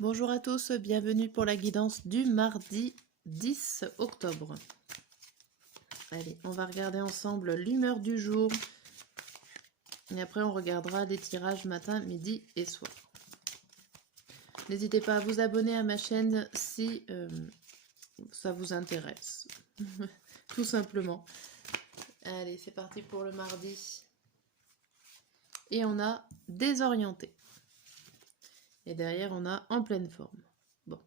Bonjour à tous, bienvenue pour la guidance du mardi 10 octobre. Allez, on va regarder ensemble l'humeur du jour. Et après, on regardera les tirages matin, midi et soir. N'hésitez pas à vous abonner à ma chaîne si ça vous intéresse. Tout simplement. Allez, c'est parti pour le mardi. Et on a désorienté. Et derrière, on a en pleine forme. Bon.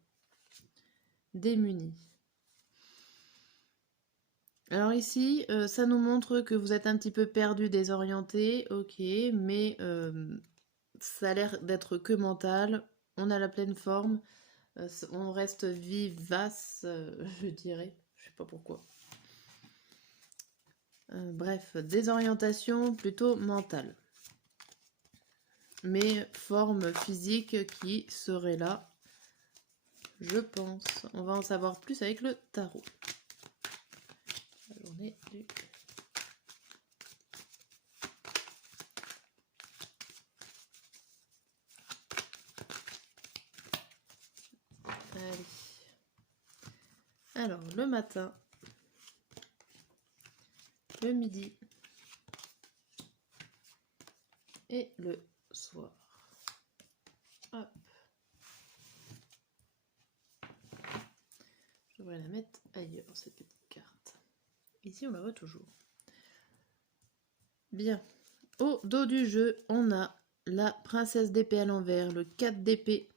Démuni. Alors ici, ça nous montre que vous êtes un petit peu perdu, désorienté, ok, mais ça a l'air d'être que mental. On a la pleine forme, on reste vivace, je dirais, je sais pas pourquoi. Bref, désorientation plutôt mentale. Mais forme physique qui serait là, je pense. On va en savoir plus avec le tarot. La journée du... Allez. Alors, le matin, le midi et le soir. Hop. Je devrais la mettre ailleurs, cette petite carte. Ici, on la voit toujours. Bien. Au dos du jeu, on a la princesse d'épée à l'envers, le 4 d'épée,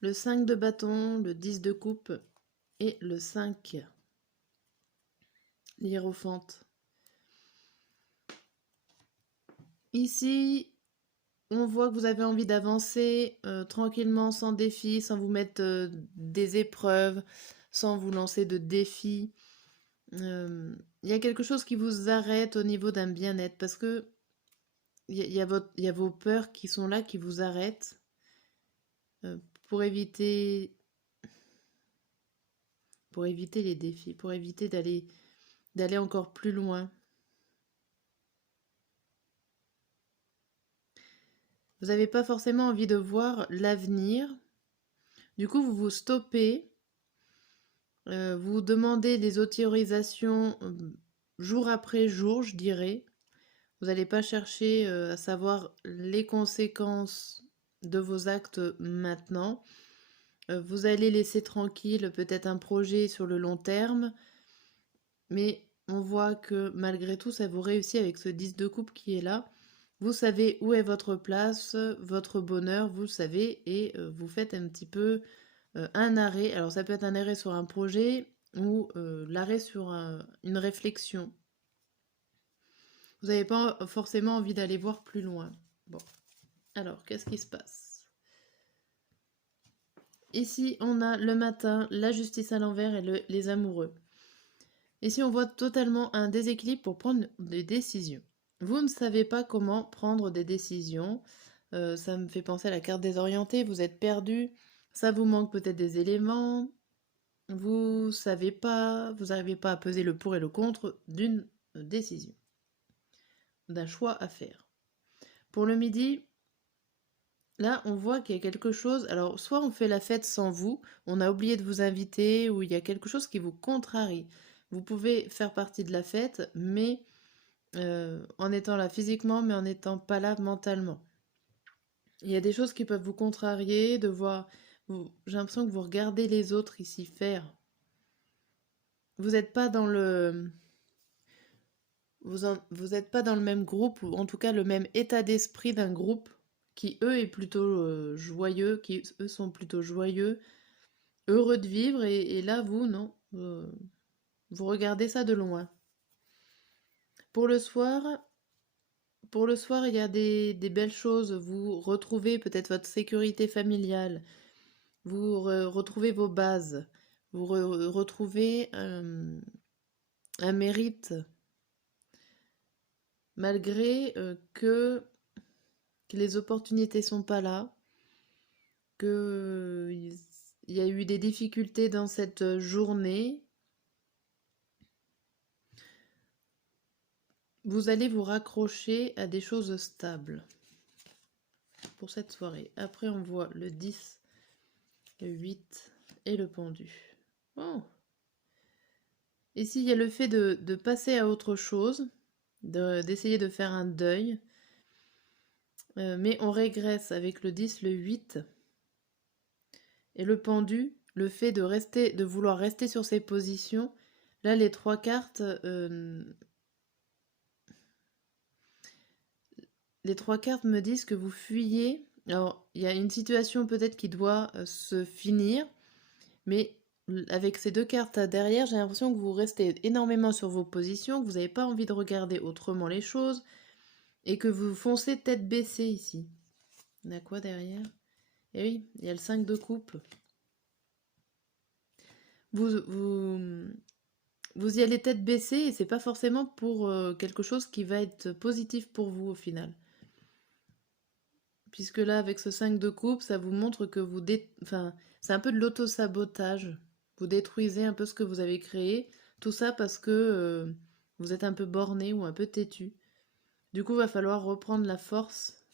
le 5 de bâton, le 10 de coupe et le 5. L'hiérophante. Ici, on voit que vous avez envie d'avancer tranquillement, sans défi, sans vous mettre des épreuves, sans vous lancer de défis. Il y a quelque chose qui vous arrête au niveau d'un bien-être parce que il y a vos peurs qui sont là, qui vous arrêtent pour éviter les défis, pour éviter d'aller encore plus loin. Vous n'avez pas forcément envie de voir l'avenir. Du coup, vous vous stoppez. Vous demandez des autorisations jour après jour, je dirais. Vous n'allez pas chercher à savoir les conséquences de vos actes maintenant. Vous allez laisser tranquille peut-être un projet sur le long terme, mais on voit que malgré tout, ça vous réussit avec ce 10 de coupe qui est là. Vous savez où est votre place, votre bonheur, vous le savez, et vous faites un petit peu un arrêt. Alors ça peut être un arrêt sur un projet ou l'arrêt sur une réflexion. Vous n'avez pas forcément envie d'aller voir plus loin. Bon, alors qu'est-ce qui se passe? Ici, on a le matin, la justice à l'envers et les amoureux. Ici, on voit totalement un déséquilibre pour prendre des décisions. Vous ne savez pas comment prendre des décisions. Ça me fait penser à la carte désorientée. Vous êtes perdu. Ça vous manque peut-être des éléments. Vous savez pas, vous n'arrivez pas à peser le pour et le contre d'une décision, d'un choix à faire. Pour le midi, là, on voit qu'il y a quelque chose. Alors, soit on fait la fête sans vous, on a oublié de vous inviter, ou il y a quelque chose qui vous contrarie. Vous pouvez faire partie de la fête, mais en étant là physiquement, mais en n'étant pas là mentalement. Il y a des choses qui peuvent vous contrarier, de voir. J'ai l'impression que vous regardez les autres ici faire. Vous n'êtes pas dans le. Vous n'êtes pas dans le même groupe, ou en tout cas le même état d'esprit d'un groupe qui, eux, est plutôt joyeux, qui, eux, sont plutôt joyeux, heureux de vivre, et là, vous, non. Vous regardez ça de loin. Pour le soir, il y a des belles choses. Vous retrouvez peut-être votre sécurité familiale. Vous retrouvez vos bases. Vous retrouvez un mérite. Malgré que les opportunités sont pas là, que il y a eu des difficultés dans cette journée, vous allez vous raccrocher à des choses stables pour cette soirée. Après, on voit le 10 le 8 et le pendu. Oh. Ici, il y a le fait de passer à autre chose, d'essayer de faire un deuil. Mais on régresse avec le 10, le 8. Et le pendu, le fait de vouloir rester sur ses positions. Là, les 3 cartes... les 3 cartes me disent que vous fuyez. Alors, il y a une situation peut-être qui doit se finir. Mais avec ces 2 cartes derrière, j'ai l'impression que vous restez énormément sur vos positions, que vous n'avez pas envie de regarder autrement les choses, et que vous foncez tête baissée ici. On a quoi derrière? Eh oui, il y a le 5 de coupe. Vous y allez tête baissée, et c'est pas forcément pour quelque chose qui va être positif pour vous au final. Puisque là, avec ce 5 de coupe, ça vous montre que enfin, c'est un peu de l'auto-sabotage. Vous détruisez un peu ce que vous avez créé. Tout ça parce que vous êtes un peu borné ou un peu têtu. Du coup, il va falloir reprendre la force.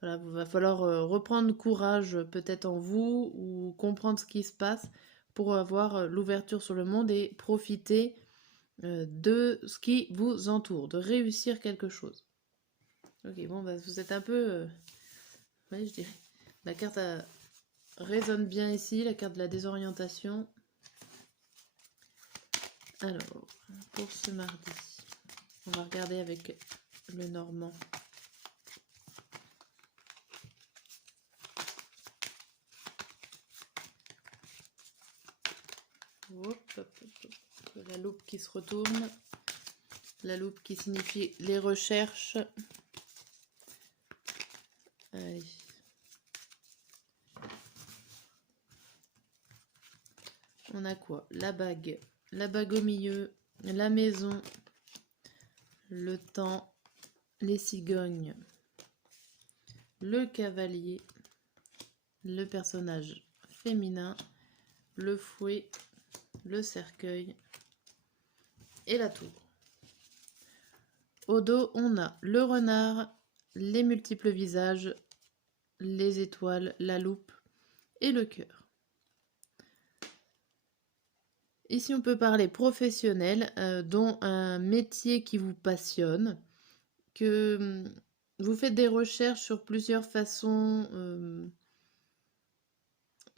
Voilà, il va falloir reprendre courage peut-être en vous ou comprendre ce qui se passe pour avoir l'ouverture sur le monde et profiter de ce qui vous entoure, de réussir quelque chose. Ok, bon, bah, vous êtes un peu... ouais, je dirais. La carte résonne bien ici, la carte de la désorientation. Alors, pour ce mardi, on va regarder avec le normand. Hop, hop, hop. La loupe qui se retourne. La loupe qui signifie les recherches. Allez. On a quoi? La bague au milieu, la maison, le temps, les cigognes, le cavalier, le personnage féminin, le fouet, le cercueil et la tour. Au dos, on a le renard, les multiples visages, les étoiles, la loupe et le cœur. Ici, on peut parler professionnel, dont un métier qui vous passionne, que vous faites des recherches sur plusieurs façons,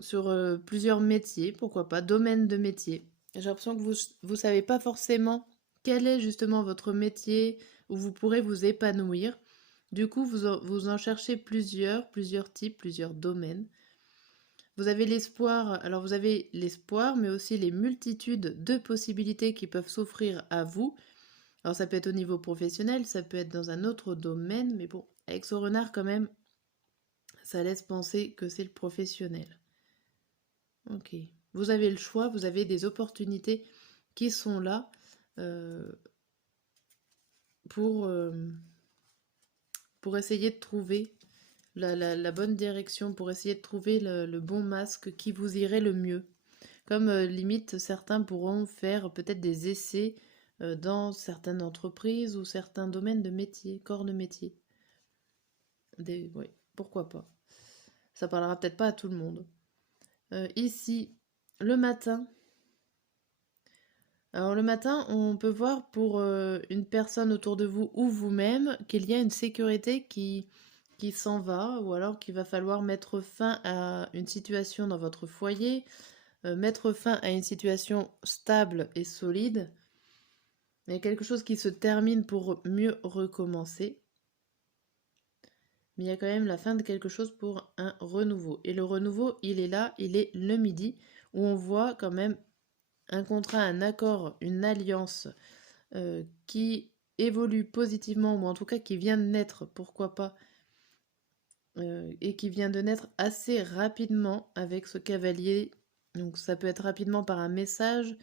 sur plusieurs métiers, pourquoi pas, domaines de métier. J'ai l'impression que vous savez pas forcément quel est justement votre métier où vous pourrez vous épanouir. Du coup, vous en cherchez plusieurs types, plusieurs domaines. Vous avez l'espoir, alors vous avez l'espoir, mais aussi les multitudes de possibilités qui peuvent s'offrir à vous. Alors ça peut être au niveau professionnel, ça peut être dans un autre domaine, mais bon, avec ce renard quand même, ça laisse penser que c'est le professionnel. Ok. Vous avez le choix, vous avez des opportunités qui sont là pour essayer de trouver la bonne direction, pour essayer de trouver le bon masque qui vous irait le mieux. Comme limite, certains pourront faire peut-être des essais dans certaines entreprises ou certains domaines de métier, corps de métier. Oui, pourquoi pas. Ça parlera peut-être pas à tout le monde. Ici, le matin. Alors le matin, on peut voir pour une personne autour de vous ou vous-même qu'il y a une sécurité qui s'en va, ou alors qu'il va falloir mettre fin à une situation dans votre foyer, mettre fin à une situation stable et solide. Il y a quelque chose qui se termine pour mieux recommencer. Mais il y a quand même la fin de quelque chose pour un renouveau. Et le renouveau, il est là, il est le midi, où on voit quand même un contrat, un accord, une alliance qui évolue positivement, ou en tout cas qui vient de naître, pourquoi pas, et qui vient de naître assez rapidement avec ce cavalier. Donc ça peut être rapidement par un message,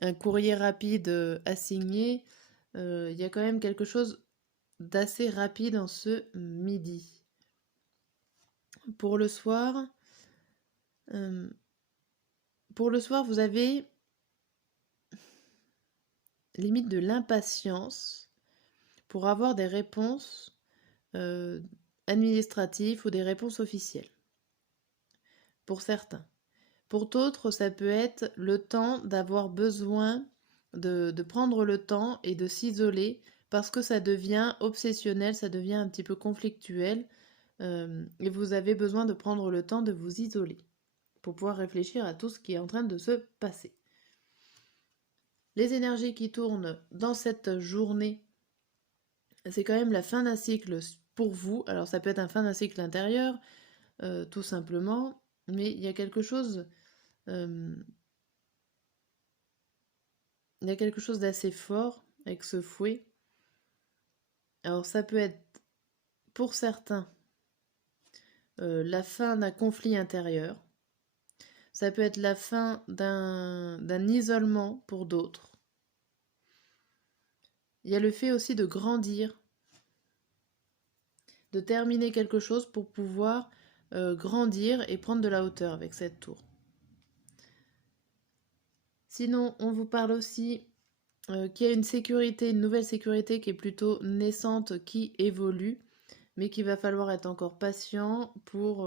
un courrier rapide assigné. Il y a quand même quelque chose d'assez rapide en ce midi. Pour le soir, vous avez limite de l'impatience pour avoir des réponses administratives ou des réponses officielles. pour certains. Pour d'autres, ça peut être le temps d'avoir besoin de prendre le temps et de s'isoler parce que ça devient obsessionnel, ça devient un petit peu conflictuel et vous avez besoin de prendre le temps de vous isoler pour pouvoir réfléchir à tout ce qui est en train de se passer. Les énergies qui tournent dans cette journée, c'est quand même la fin d'un cycle pour vous. Alors ça peut être un fin d'un cycle intérieur, tout simplement, mais il y a quelque chose, il y a quelque chose d'assez fort avec ce fouet. Alors ça peut être pour certains la fin d'un conflit intérieur. Ça peut être la fin d'un isolement pour d'autres. Il y a le fait aussi de grandir, de terminer quelque chose pour pouvoir grandir et prendre de la hauteur avec cette tour. Sinon, on vous parle aussi qu'il y a une sécurité, une nouvelle sécurité qui est plutôt naissante, qui évolue, mais qu'il va falloir être encore patient pour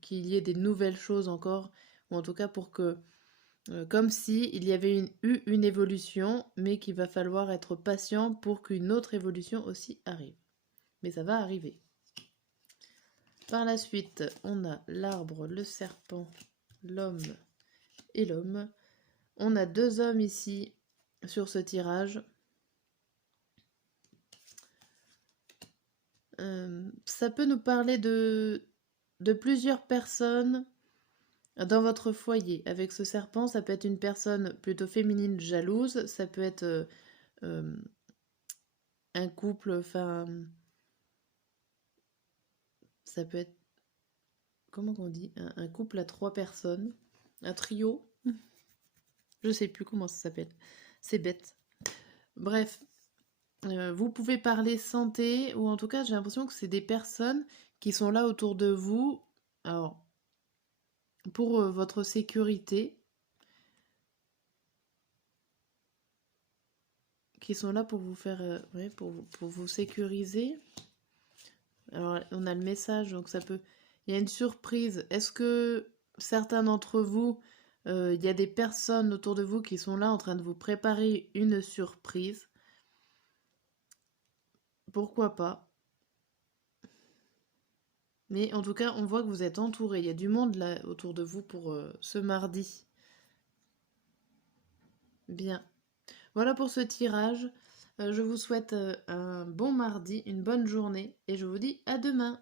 qu'il y ait des nouvelles choses encore, ou en tout cas pour que, comme si il y avait eu une évolution, mais qu'il va falloir être patient pour qu'une autre évolution aussi arrive. Mais ça va arriver. Par la suite, on a l'arbre, le serpent, l'homme et l'homme. On a 2 hommes ici sur ce tirage. Ça peut nous parler de plusieurs personnes dans votre foyer. Avec ce serpent, ça peut être une personne plutôt féminine jalouse, ça peut être un couple, enfin, ça peut être, comment on dit, un couple à 3 personnes, un trio, je sais plus comment ça s'appelle, c'est bête. Bref, vous pouvez parler santé, ou en tout cas j'ai l'impression que c'est des personnes qui sont là autour de vous, alors pour votre sécurité, qui sont là pour vous faire, ouais, pour vous sécuriser. Alors on a le message, donc ça peut, il y a une surprise. Est-ce que certains d'entre vous, il y a des personnes autour de vous qui sont là en train de vous préparer une surprise? Pourquoi pas? Mais en tout cas, on voit que vous êtes entouré. Il y a du monde là autour de vous pour ce mardi. Bien. Voilà pour ce tirage. Je vous souhaite un bon mardi, une bonne journée et je vous dis à demain.